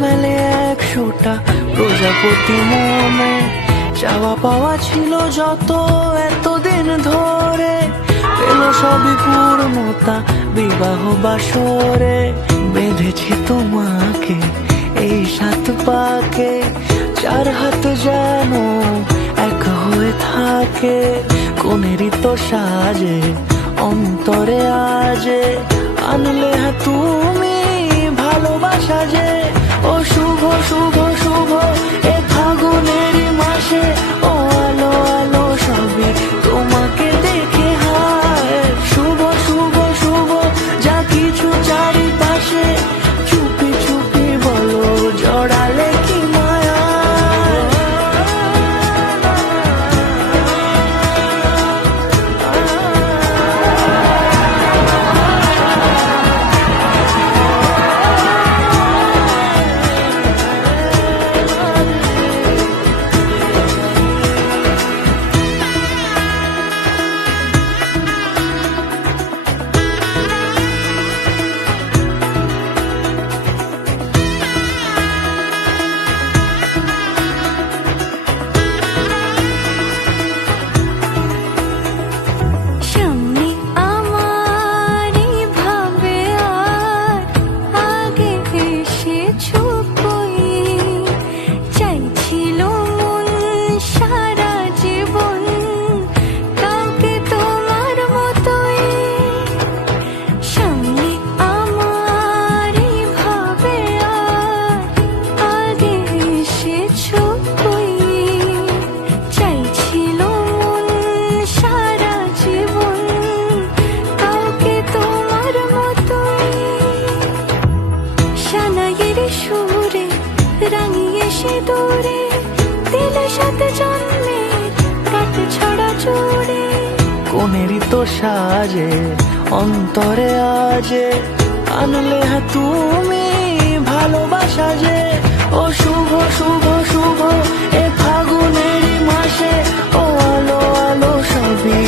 মেলে 100টা প্রজাপতি মনে, চাওয়া পাওয়া ছিল যত এতদিন ধরে, পেল সবই পূর্ণতা বিবাহ বাসরে। বেঁধেছি তোমাকে এই 7 পাকে, 4 হাত যেন এক হয়ে থাকে। কোনেরই তো সাজে অন্তরে আজে, আনলে তুমি ভালোবাসা যে। ও শুভ শুভ শুভ এ ফাগুনেরই মাসে, ও আলো আলো সবই তোমাকে দেখে হায়। শুভ শুভ শুভ যা কিছু চারিপাশে, চুপি চুপি বলো জড়ালে কি মায়া। কোনেরই তো সাজে অন্তরে আজে, আনলে তুমি ভালোবাসা যে। ও শুভ শুভ শুভ এ ফাগুনেরই মাসে, ও আলো আলো সবই